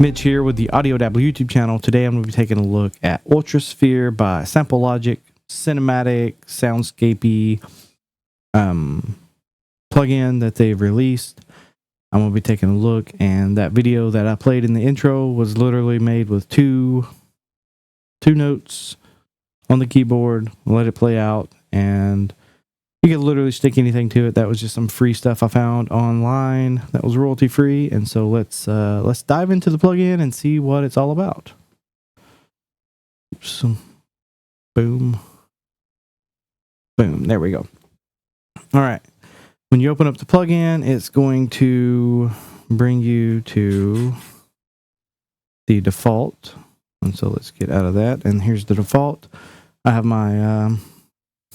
Mitch here with the AudioDabbler YouTube channel. Today I'm going to be taking a look at untraSPHERE by Sample Logic, cinematic, soundscapey plugin that they've released. I'm going to be taking a look, and that video that I played in the intro was literally made with two notes on the keyboard. Let it play out, and you can literally stick anything to it. That was just some free stuff I found online that was royalty free. And so let's dive into the plugin and see what it's all about. Oops. Boom. Boom. There we go. All right. When you open up the plugin, it's going to bring you to the default. And so let's get out of that. And here's the default. I have my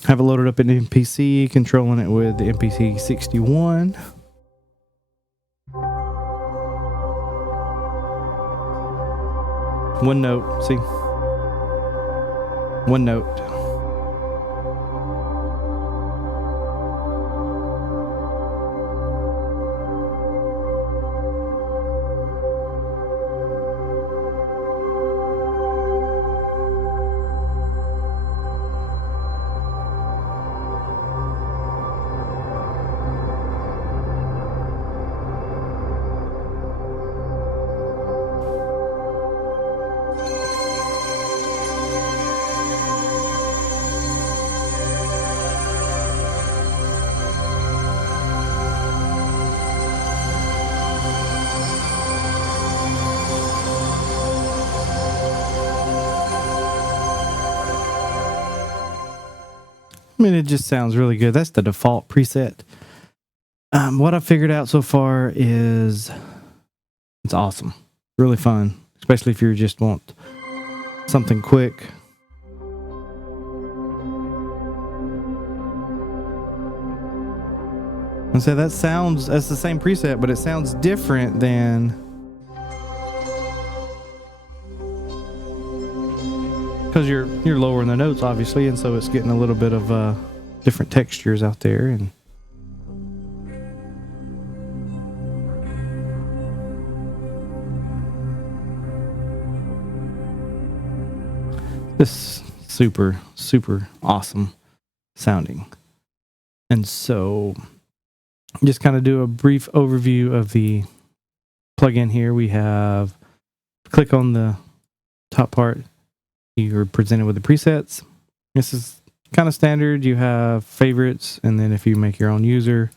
have it loaded up in MPC, controlling it with the MPC 61. One note, see? One note. I mean, it just sounds really good. That's the default preset. What I figured out so far is it's awesome. Really fun, especially if you just want something quick. And so that's the same preset, but it sounds different than, because you're lowering the notes obviously, and so it's getting a little bit of different textures out there. And this super awesome sounding. And so just kind of do a brief overview of the plugin here. We have, click on the top part, you're presented with the presets. This is kind of standard. You have favorites, and then if you make your own user,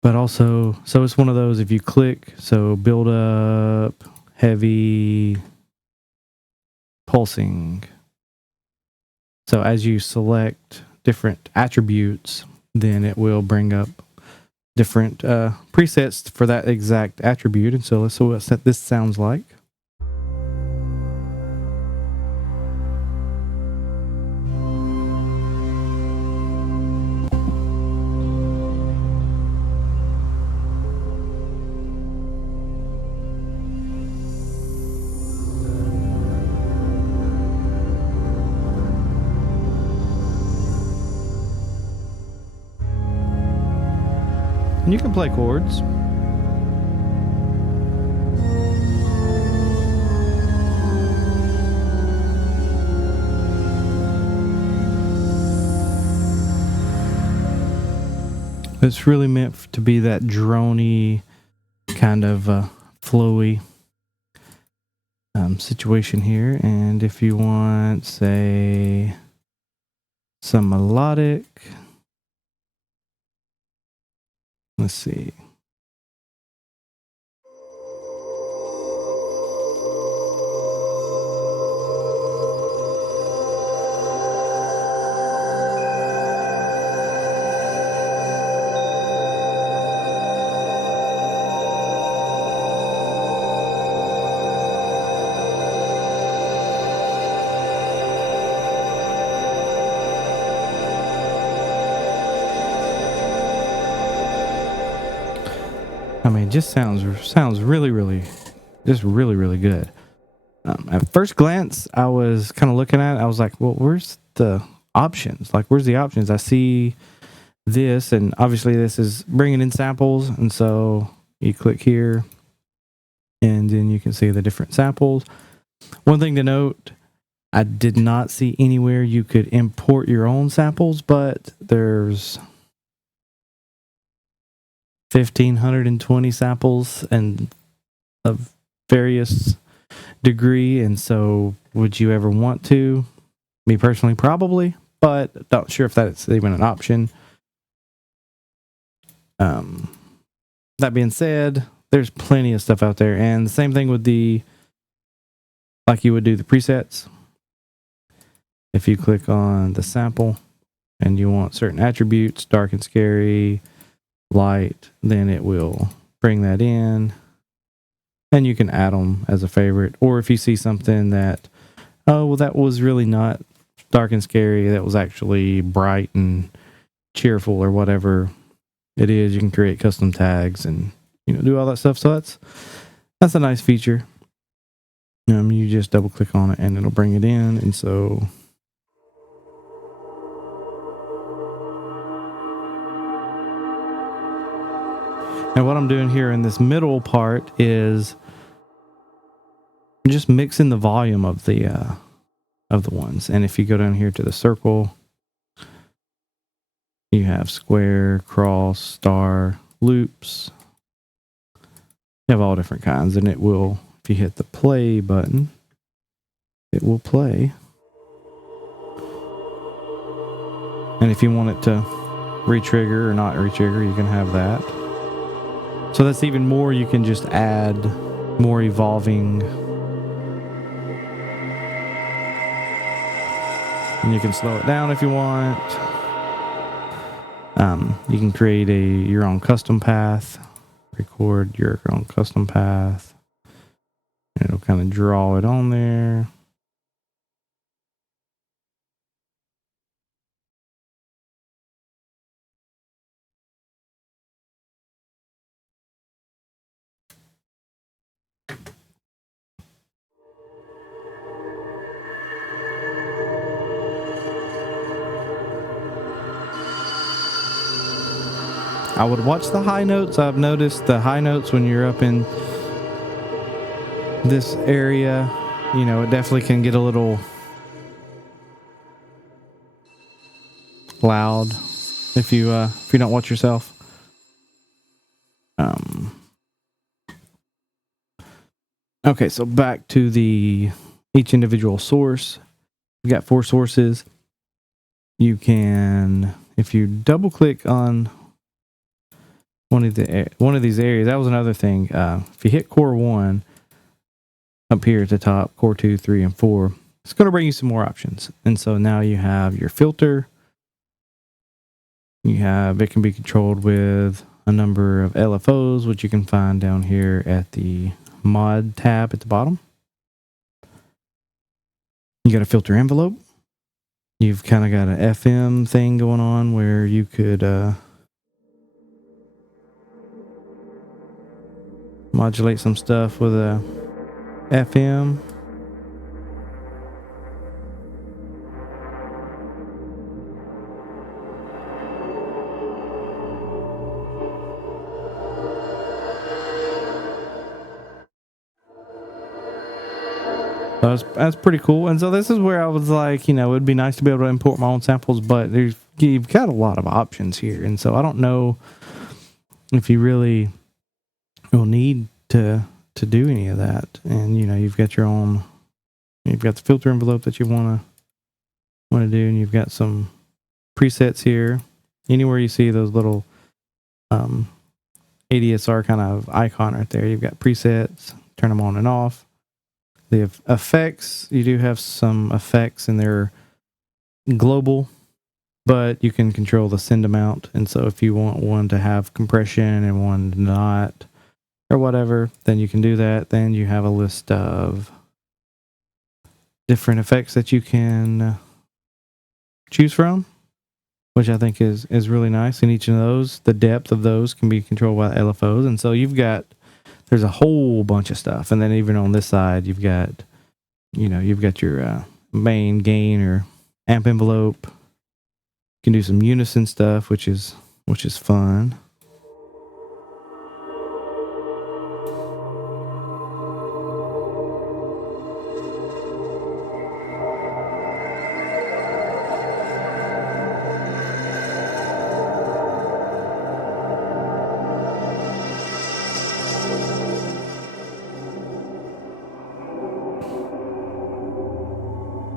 but also, so it's one of those, if you click, so build up, heavy, pulsing. So as you select different attributes, then it will bring up different presets for that exact attribute. And so let's see what this sounds like. And you can play chords. It's really meant to be that droney kind of flowy situation here. And if you want, say, some melodic, let's see. I mean, it just sounds really good. At first glance, I was kind of looking at it. I was like, well, where's the options? Like, where's the options? I see this, and obviously this is bringing in samples. And so you click here, And then you can see the different samples. One thing to note, I did not see anywhere you could import your own samples, but there's 1,520 samples and of various degree. And so would you ever want to? Me personally, probably, but not sure if that's even an option. That being said, there's plenty of stuff out there. And the same thing with like you would do the presets. If you click on the sample and you want certain attributes, dark and scary, light, then it will bring that in. And you can add them as a favorite. Or if you see something that, oh, well, that was really not dark and scary, that was actually bright and cheerful or whatever it is, you can create custom tags and, do all that stuff. So that's a nice feature. You just double click on it and it'll bring it in. And so and what I'm doing here in this middle part is just mixing the volume of the ones. And if you go down here to the circle, you have square, cross, star, loops. You have all different kinds, and it will, if you hit the play button, it will play. And if you want it to re-trigger or not re-trigger, you can have that. So that's even more, you can just add more evolving. And you can slow it down if you want. You can create your own custom path. Record your own custom path. And it'll kind of draw it on there. I would watch the high notes. I've noticed the high notes when you're up in this area, it definitely can get a little loud if you don't watch yourself. Okay, so back to each individual source. We got 4 sources. You can, if you double click on one of these areas, that was another thing. If you hit core 1 up here at the top, core 2, 3, and 4, it's going to bring you some more options. And so now you have your filter. It can be controlled with a number of LFOs, which you can find down here at the mod tab at the bottom. You got a filter envelope. You've kind of got an FM thing going on where you could modulate some stuff with a FM. That's pretty cool. And so this is where I was like, it'd be nice to be able to import my own samples, but you've got a lot of options here. And so I don't know if you really will need to do any of that. And, you've got the filter envelope that you want to do, and you've got some presets here. Anywhere you see those little ADSR kind of icon right there, you've got presets, turn them on and off. The effects, you do have some effects, and they're global, but you can control the send amount. And so if you want one to have compression and one not, or whatever, then you can do that. Then you have a list of different effects that you can choose from, which I think is really nice. And each of those, the depth of those can be controlled by LFOs. And so there's a whole bunch of stuff. And then even on this side, you've got your main gain or amp envelope. You can do some unison stuff, which is fun.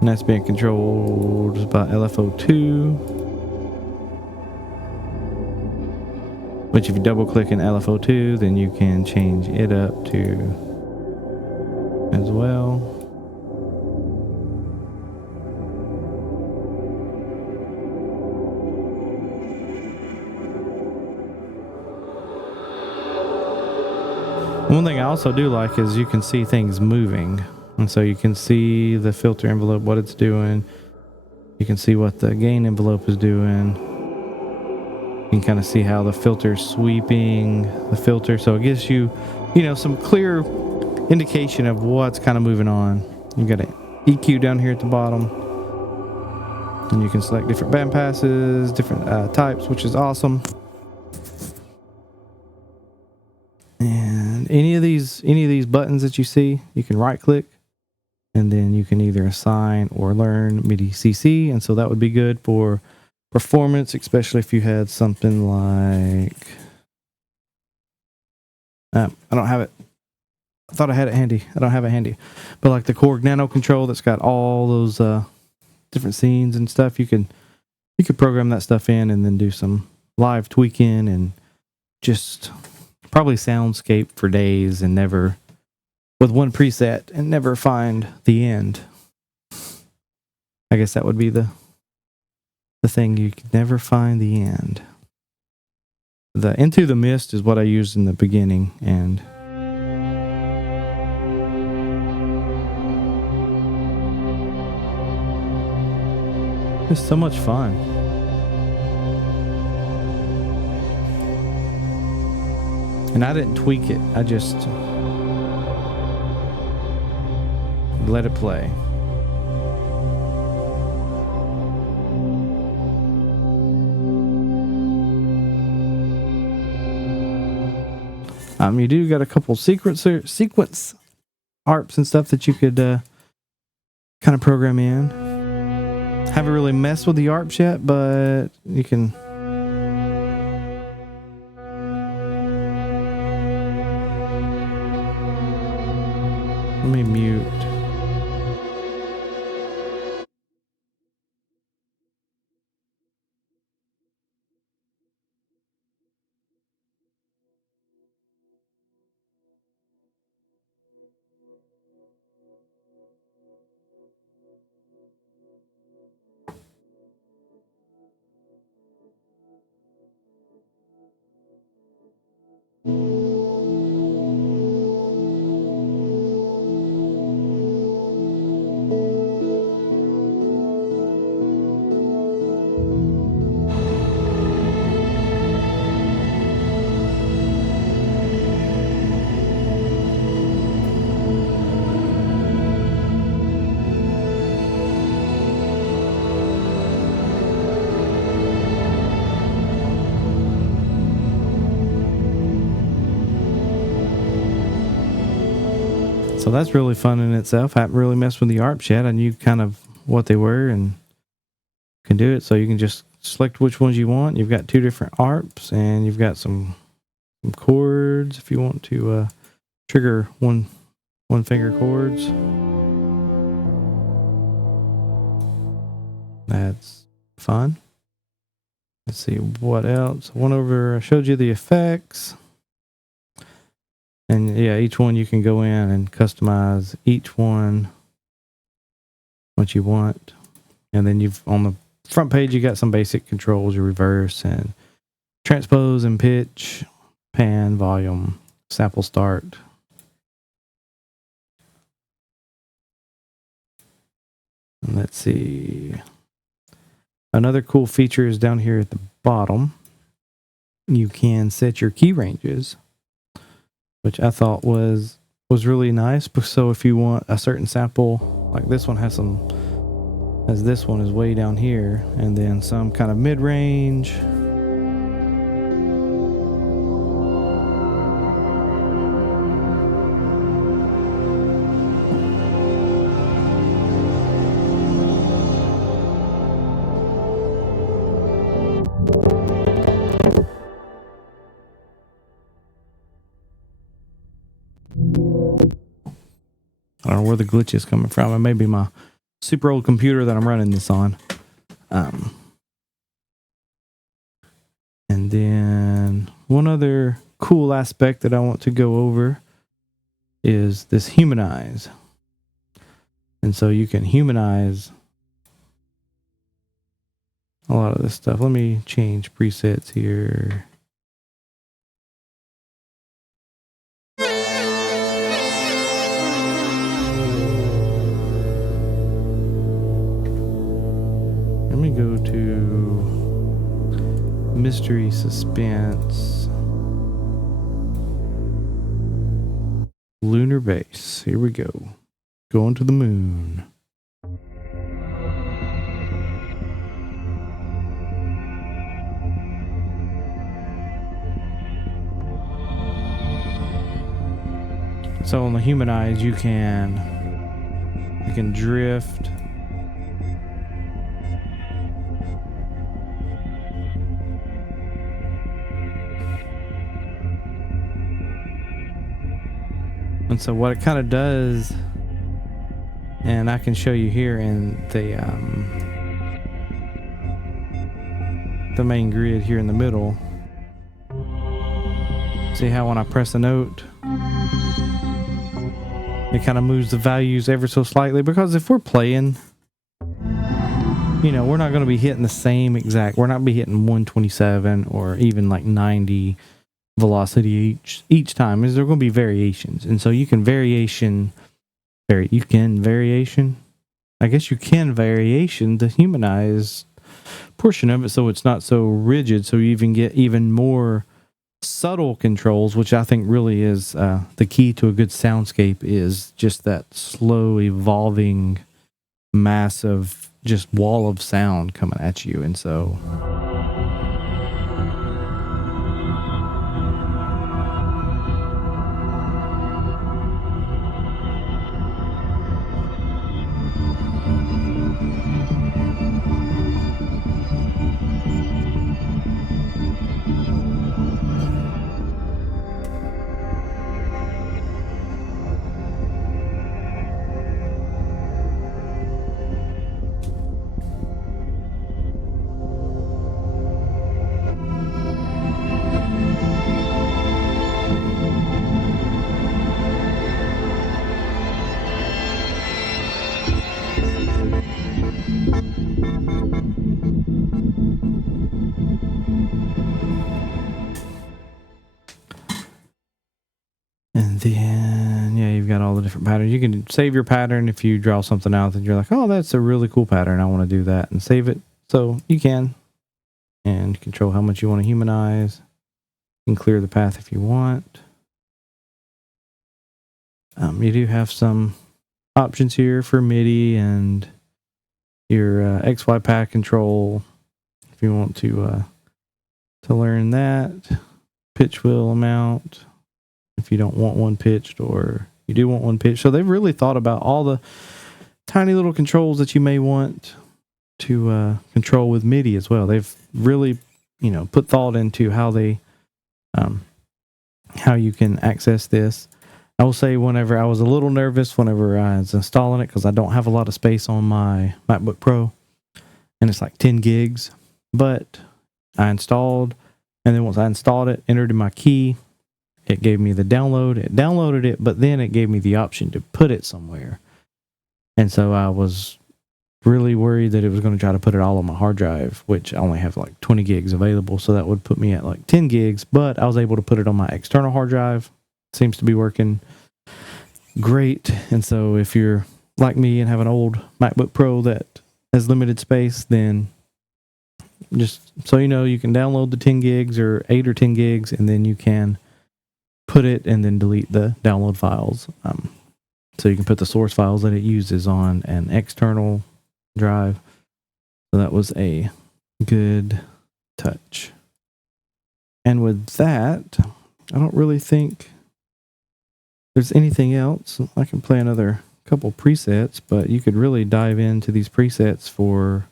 And that's being controlled by LFO2. Which if you double click in LFO2, then you can change it up to as well. One thing I also do like is you can see things moving. And so you can see the filter envelope, what it's doing. You can see what the gain envelope is doing. You can kind of see how the filter's sweeping the filter. So it gives you, some clear indication of what's kind of moving on. You got an EQ down here at the bottom. And you can select different band passes, different types, which is awesome. And any of these buttons that you see, you can right click, and then you can either assign or learn MIDI CC. And so that would be good for performance, especially if you had something like I don't have it. I thought I had it handy. I don't have it handy. But like the Korg Nano Control that's got all those different scenes and stuff, you could program that stuff in and then do some live tweaking and just probably soundscape for days and never with one preset and never find the end. I guess that would be the thing, you could never find the end. The Into the Mist is what I used in the beginning, and it's so much fun. And I didn't tweak it. I just let it play. You do got a couple sequence harps and stuff that you could kind of program in. Haven't really messed with the ARPs yet, but you can. Let me mute. So that's really fun in itself. I haven't really messed with the ARPs yet. I knew kind of what they were and can do it. So you can just select which ones you want. You've got two different ARPs, and you've got some chords if you want to trigger one finger chords. That's fun. Let's see what else. I showed you the effects. And yeah, each one you can go in and customize each one what you want. And then on the front page, you got some basic controls, your reverse and transpose and pitch, pan, volume, sample start. And let's see. Another cool feature is down here at the bottom. You can set your key ranges, which I thought was really nice. So if you want a certain sample, like this one as this one is way down here, and then some kind of mid-range. I don't know where the glitch is coming from. It may be my super old computer that I'm running this on. And then one other cool aspect that I want to go over is this humanize. And so you can humanize a lot of this stuff. Let me change presets here. Let me go to mystery suspense. Lunar base. Here we go. Going to the moon. So on the humanize, you can drift. And so what it kind of does, and I can show you here in the main grid here in the middle. See how when I press a note, it kind of moves the values ever so slightly, because if we're playing, we're not going to be hitting the same exact, we're not going to be hitting 127 or even like 90 velocity each time. Is there going to be variations? And so you can variation the humanize portion of it, so it's not so rigid, so you even get even more subtle controls, which I think really is the key to a good soundscape, is just that slow evolving massive just wall of sound coming at you. And so and then, you've got all the different patterns. You can save your pattern if you draw something out that you're like, oh, that's a really cool pattern, I want to do that, and save it. So you can. And control how much you want to humanize. You can clear the path if you want. You do have some options here for MIDI and your XY path control if you want to learn that. Pitch wheel amount if you don't want one pitched, or you do want one pitched. So they've really thought about all the tiny little controls that you may want to control with MIDI as well. They've really, put thought into how they, how you can access this. I will say, whenever I was a little nervous whenever I was installing it, because I don't have a lot of space on my MacBook Pro, and it's like 10 gigs, but I installed, and then once I installed it, entered in my key, it gave me the download. It downloaded it, but then it gave me the option to put it somewhere. And so I was really worried that it was going to try to put it all on my hard drive, which I only have like 20 gigs available. So that would put me at like 10 gigs, but I was able to put it on my external hard drive. Seems to be working great. And so if you're like me and have an old MacBook Pro that has limited space, then just so you know, you can download the 10 gigs or 8 or 10 gigs, and then you can put it and then delete the download files. So you can put the source files that it uses on an external drive. So that was a good touch. And with that, I don't really think there's anything else. I can play another couple presets, but you could really dive into these presets for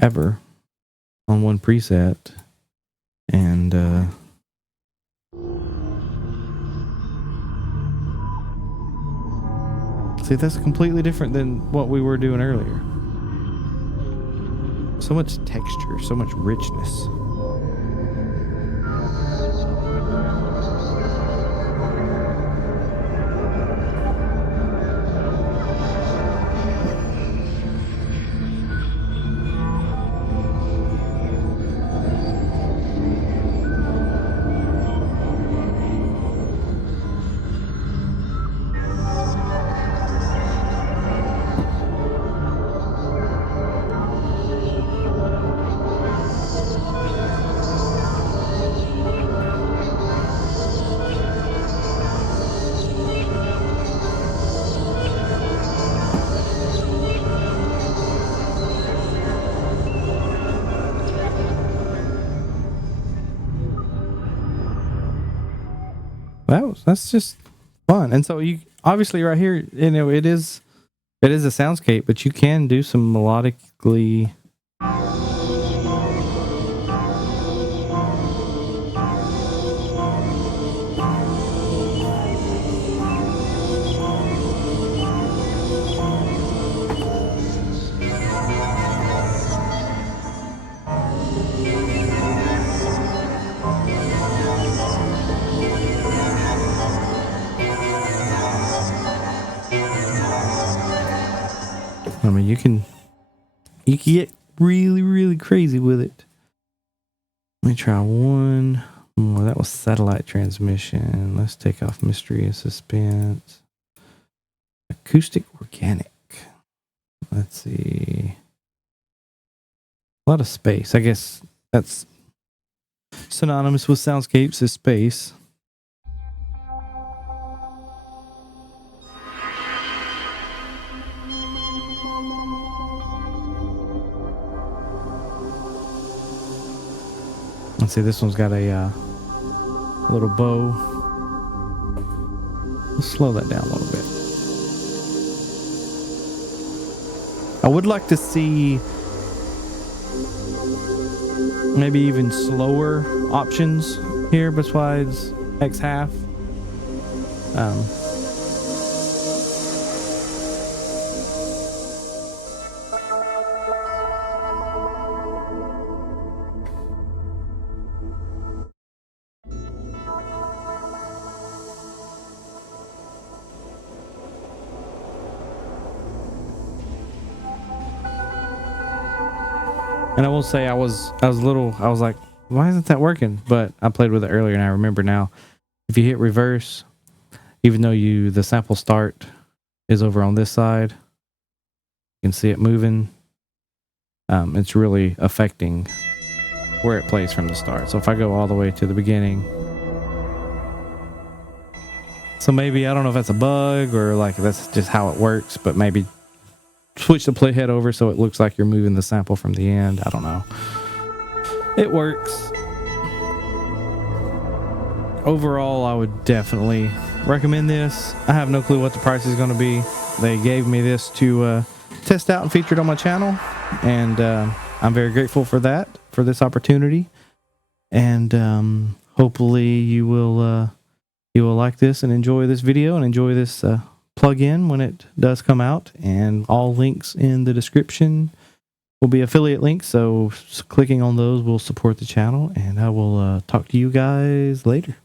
ever on one preset. And See, that's completely different than what we were doing earlier. So much texture, so much richness. That's just fun. And so you obviously right here, you know, it is a soundscape, but you can do some melodically. I mean, you can get really, really crazy with it. Let me try one. Oh, that was satellite transmission. Let's take off mystery and suspense. Acoustic organic. Let's see. A lot of space. I guess that's synonymous with soundscapes is space. Let's see, this one's got a little bow. Let's slow that down a little bit. I would like to see maybe even slower options here besides X half. And I will say I was like, why isn't that working? But I played with it earlier and I remember now, if you hit reverse, even though the sample start is over on this side, you can see it moving. It's really affecting where it plays from the start. So if I go all the way to the beginning, so maybe, I don't know if that's a bug or like that's just how it works, but maybe switch the playhead over so it looks like you're moving the sample from the end. I don't know. It works. Overall, I would definitely recommend this. I have no clue what the price is going to be. They gave me this to test out and feature it on my channel, and I'm very grateful for that, for this opportunity. And hopefully you will like this and enjoy this video and enjoy this plug-in when it does come out. And all links in the description will be affiliate links, so clicking on those will support the channel, and I will talk to you guys later.